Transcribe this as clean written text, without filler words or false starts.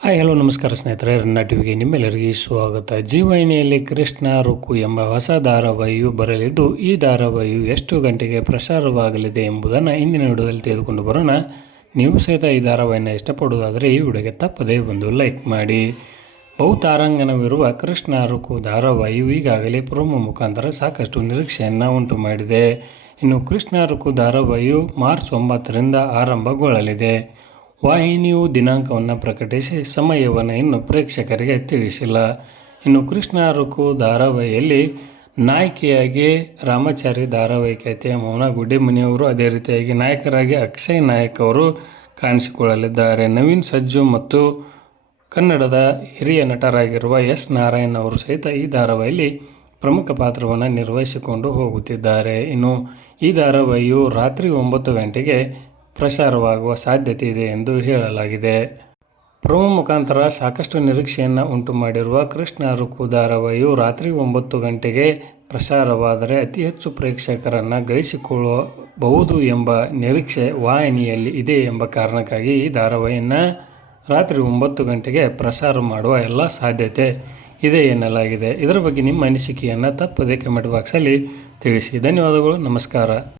Hi hello ನಮಸ್ಕಾರ ಸ್ನೇಹಿತರೆ, ರನ್ನ ಟಿವಿಗೆ ನಿಮ್ಮೆಲ್ಲರಿಗೆ ಸ್ವಾಗತ. ಜೀವಾಹಿನಿಯಲ್ಲಿ ಕೃಷ್ಣ ರುಕ್ಕು ಎಂಬ ಹೊಸ ಧಾರಾವಾಹಿಯು ಬರಲಿದ್ದು, ಈ ಧಾರಾವಾಹಿಯು ಎಷ್ಟು ಗಂಟೆಗೆ ಪ್ರಸಾರವಾಗಲಿದೆ ಎಂಬುದನ್ನು ಇಂದಿನ ವಿಡಿಯೋದಲ್ಲಿ ತೆಗೆದುಕೊಂಡು ಬರೋಣ. ನೀವು ಸಹಿತ ಈ ಧಾರಾವಾಹಿಯನ್ನು ಇಷ್ಟಪಡುವುದಾದರೆ ಈ ವಿಡಿಯೋಗೆ ತಪ್ಪದೇ ಒಂದು ಲೈಕ್ ಮಾಡಿ. ಬಹುತಾರಾಂಗಣವಿರುವ ಕೃಷ್ಣ ರುಕ್ಕು ಧಾರಾವಾಹಿಯು ಈಗಾಗಲೇ ಪ್ರೋಮೋ ಮುಖಾಂತರ ಸಾಕಷ್ಟು ನಿರೀಕ್ಷೆಯನ್ನು ಉಂಟು ಮಾಡಿದೆ. ಇನ್ನು ಕೃಷ್ಣ ರುಕ್ಕು ಧಾರಾವಾಹಿಯು ಮಾರ್ಚ್ 9ರಿಂದ ಆರಂಭಗೊಳ್ಳಲಿದೆ. ವಾಹಿನಿಯು ದಿನಾಂಕವನ್ನು ಪ್ರಕಟಿಸಿ ಸಮಯವನ್ನು ಇನ್ನು ಪ್ರೇಕ್ಷಕರಿಗೆ ತಿಳಿಸಿಲ್ಲ. ಇನ್ನು ಕೃಷ್ಣ ರುಕ್ಕು ಧಾರಾವಾಹಿಯಲ್ಲಿ ನಾಯಕಿಯಾಗಿ ರಾಮಾಚಾರಿ ಧಾರಾವಾಹಿ ಖ್ಯಾತಿಯ ಮೌನ ಗುಡ್ಡೆಮನಿಯವರು, ಅದೇ ರೀತಿಯಾಗಿ ನಾಯಕರಾಗಿ ಅಕ್ಷಯ್ ನಾಯಕ್ ಅವರು ಕಾಣಿಸಿಕೊಳ್ಳಲಿದ್ದಾರೆ. ನವೀನ್ ಸಜ್ಜು ಮತ್ತು ಕನ್ನಡದ ಹಿರಿಯ ನಟರಾಗಿರುವ ಎಸ್ ನಾರಾಯಣ್ ಅವರು ಸಹಿತ ಈ ಧಾರಾವಾಹಿಯಲ್ಲಿ ಪ್ರಮುಖ ಪಾತ್ರವನ್ನು ನಿರ್ವಹಿಸಿಕೊಂಡು ಹೋಗುತ್ತಿದ್ದಾರೆ. ಇನ್ನು ಈ ಧಾರಾವಾಹಿಯು ರಾತ್ರಿ 9 ಗಂಟೆಗೆ ಪ್ರಸಾರವಾಗುವ ಸಾಧ್ಯತೆ ಇದೆ ಎಂದು ಹೇಳಲಾಗಿದೆ. ಪ್ರೋಮೋ ಮುಖಾಂತರ ಸಾಕಷ್ಟು ನಿರೀಕ್ಷೆಯನ್ನು ಉಂಟು ಮಾಡಿರುವ ಕೃಷ್ಣ ರುಕ್ಕು ಧಾರಾವಾಹಿಯು ರಾತ್ರಿ 9 ಗಂಟೆಗೆ ಪ್ರಸಾರವಾದರೆ ಅತಿ ಹೆಚ್ಚು ಪ್ರೇಕ್ಷಕರನ್ನು ಗಳಿಸಿಕೊಳ್ಳಬಹುದು ಎಂಬ ನಿರೀಕ್ಷೆ ವಾಹಿನಿಯಲ್ಲಿ ಇದೆ. ಎಂಬ ಕಾರಣಕ್ಕಾಗಿ ಈ ಧಾರಾವಾಹಿಯನ್ನು ರಾತ್ರಿ 9 ಗಂಟೆಗೆ ಪ್ರಸಾರ ಮಾಡುವ ಎಲ್ಲ ಸಾಧ್ಯತೆ ಇದೆ ಎನ್ನಲಾಗಿದೆ. ಇದರ ಬಗ್ಗೆ ನಿಮ್ಮ ಅನಿಸಿಕೆಯನ್ನು ತಪ್ಪದೇ ಕಮೆಂಟ್ ಬಾಕ್ಸಲ್ಲಿ ತಿಳಿಸಿ. ಧನ್ಯವಾದಗಳು. ನಮಸ್ಕಾರ.